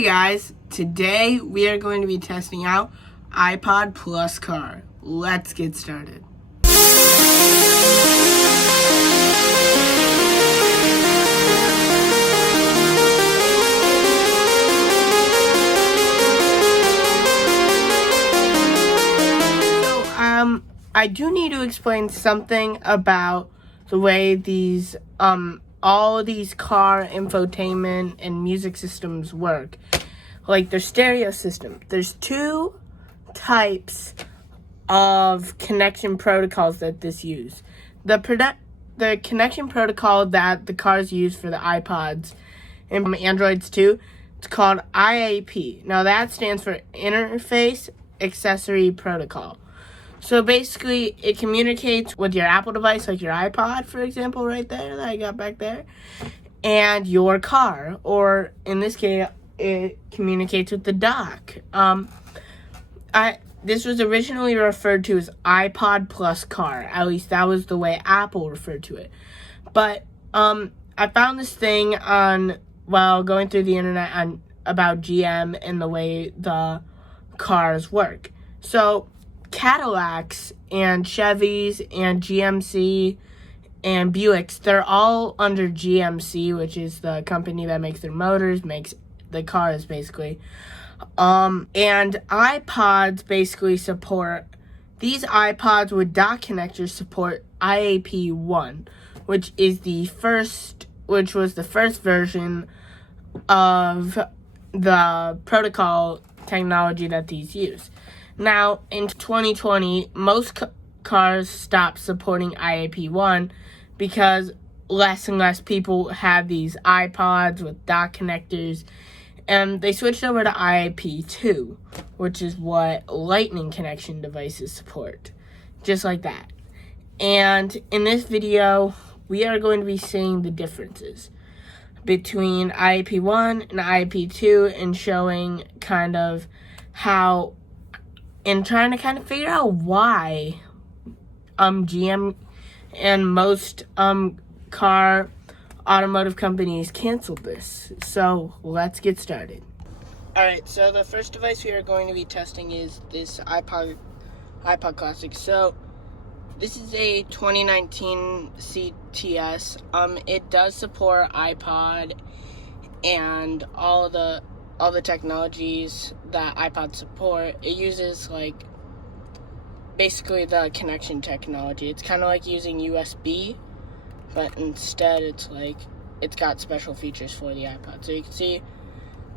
Hey guys, today we are going to be testing out iPod Plus car. Let's get started. I do need to explain something about the way these all these car infotainment and music systems work. Like their stereo system. There's two types of connection protocols that this use. The connection protocol that the cars use for the iPods and Androids too, it's called IAP. Now that stands for Interface Accessory Protocol. So basically, it communicates with your Apple device, like your iPod, for example, right there, that I got back there, and your car, or in this case, it communicates with the dock. This was originally referred to as iPod Plus car. At least that was the way Apple referred to it. But I found this thing while going through the internet about GM and the way the cars work. So Cadillacs and Chevys and GMC and Buicks, they're all under GMC, which is the company that makes their motors, makes the cars basically. And iPods basically these iPods with dock connectors support IAP1, which was the first version of the protocol technology that these use. Now, in 2020, most cars stopped supporting IAP1 because less and less people have these iPods with dock connectors, and they switched over to IAP2, which is what Lightning connection devices support, just like that. And in this video, we are going to be seeing the differences between IAP1 and IAP2 and showing kind of how, and trying to kind of figure out why GM and most automotive companies canceled this. So let's get started. Alright, so the first device we are going to be testing is this iPod Classic. So this is a 2019 CTS. It does support iPod and all the technologies that iPods support. It uses basically the connection technology. It's kind of like using USB, but instead it's got special features for the iPod. So you can see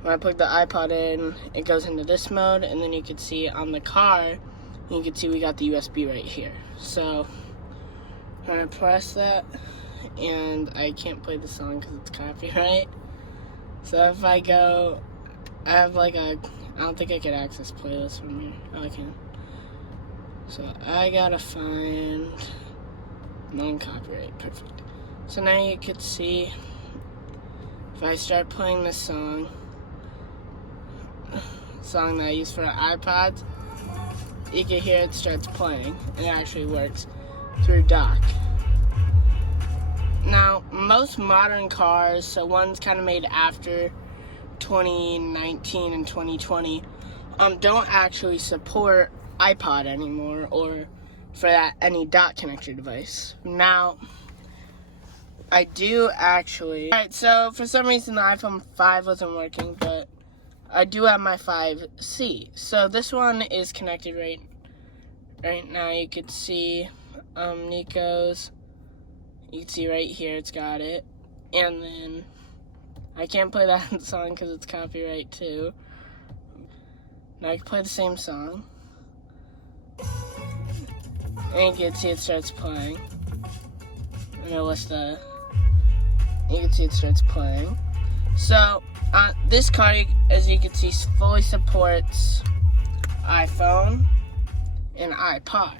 when I plug the iPod in, it goes into this mode, and then you can see on the car, you can see we got the USB right here. So I'm gonna press that, and I can't play the song because it's copyright. So if I go, I have I don't think I could access playlists from here. Oh, I can. So I gotta find non-copyright. Perfect. So now you could see if I start playing this song that I use for iPods, you can hear it starts playing. It actually works through dock. Now, most modern cars, so ones kind of made after 2019 and 2020, don't actually support iPod anymore, or for that, any dot connector device. Now, I do actually. Alright, so for some reason the iPhone 5 wasn't working, but I do have my 5C. So this one is connected right now. You could see Nico's. You can see right here it's got it. And then I can't play that song because it's copyright too. Now I can play the same song. And you can see it starts playing. And you can see it starts playing. So this car, as you can see, fully supports iPhone and iPod.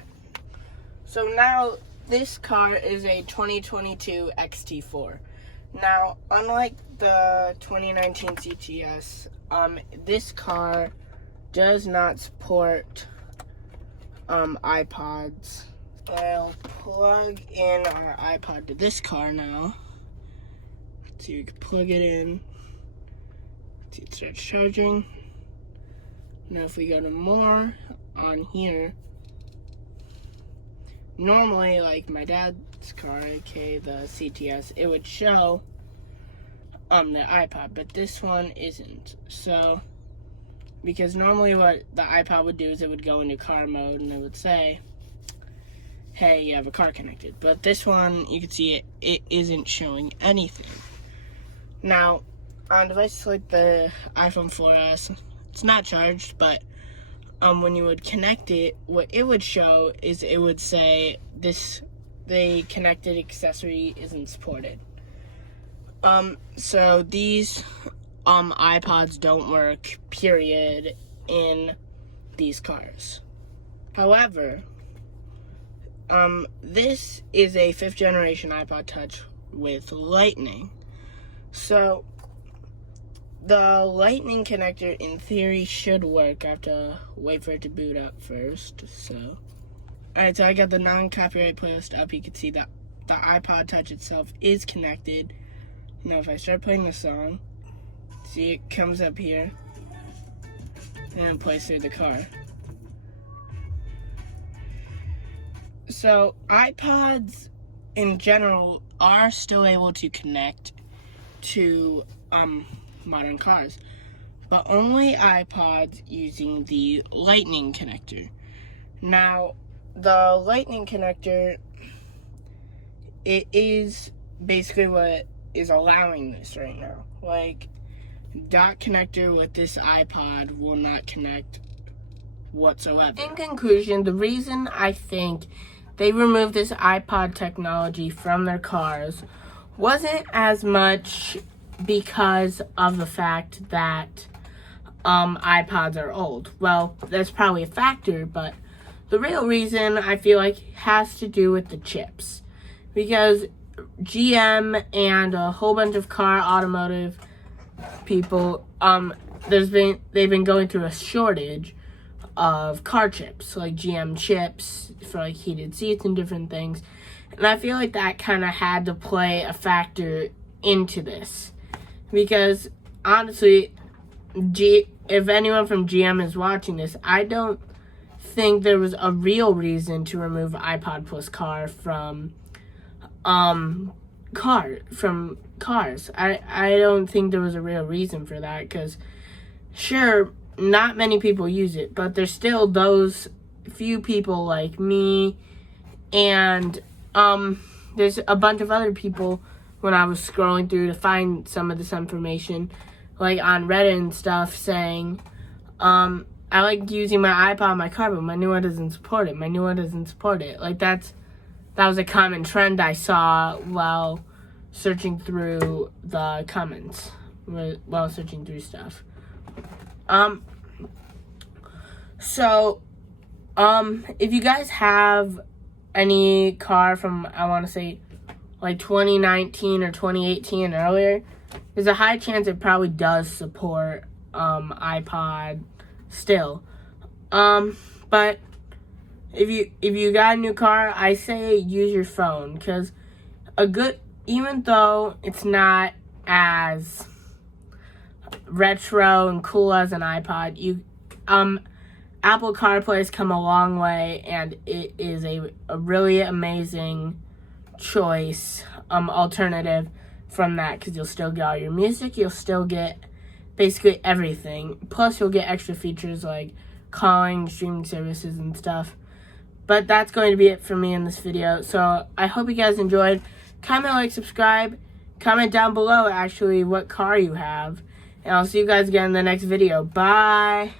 So now this car is a 2022 XT4. Now, unlike the 2019 CTS, this car does not support iPods. I'll plug in our iPod to this car now. Let's see, we can plug it in See, it starts charging. Now if we go to more on here, normally like my dad's car, aka the CTS, it would show the iPod, but this one isn't. So because normally what the iPod would do is it would go into car mode and it would say, hey, you have a car connected. But this one, you can see it isn't showing anything. Now, on devices like the iPhone 4S, it's not charged, but when you would connect it, what it would show is it would say the connected accessory isn't supported. So these iPods don't work, period, in these cars. However, this is a 5th generation iPod Touch with Lightning. So the Lightning connector in theory should work. I have to wait for it to boot up first. So alright, so I got the non-copyright playlist up. You can see that the iPod Touch itself is connected. Now if I start playing the song, see, it comes up here and it plays through the car. So iPods in general are still able to connect to modern cars, but only iPods using the Lightning connector. Now the Lightning connector, it is basically what is allowing this right now. Like, dot connector with this iPod will not connect whatsoever. In conclusion, the reason I think they removed this iPod technology from their cars wasn't as much because of the fact that iPods are old. Well, that's probably a factor, but the real reason I feel like has to do with the chips. Because GM and a whole bunch of automotive people, they've been going through a shortage of car chips, like GM chips for like heated seats and different things. And I feel like that kind of had to play a factor into this. Because honestly, if anyone from GM is watching this, I don't think there was a real reason to remove iPod plus car from cars. I don't think there was a real reason for that, because sure, not many people use it, but there's still those few people like me, and there's a bunch of other people when I was scrolling through to find some of this information, like on Reddit and stuff, saying I like using my iPod in my car, but my new one doesn't support it. Like that was a common trend I saw while searching through the comments, while searching through stuff. So, if you guys have any car from, I want to say, like 2019 or 2018 and earlier, there's a high chance it probably does support, iPod still. But if you got a new car, I say use your phone, because even though it's not as retro and cool as an iPod, Apple CarPlay has come a long way, and it is a really amazing choice, alternative from that, because you'll still get all your music, you'll still get basically everything, plus you'll get extra features like calling, streaming services and stuff. But that's going to be it for me in this video, so I hope you guys enjoyed. Comment, like, subscribe, comment down below actually what car you have, and I'll see you guys again in the next video. Bye!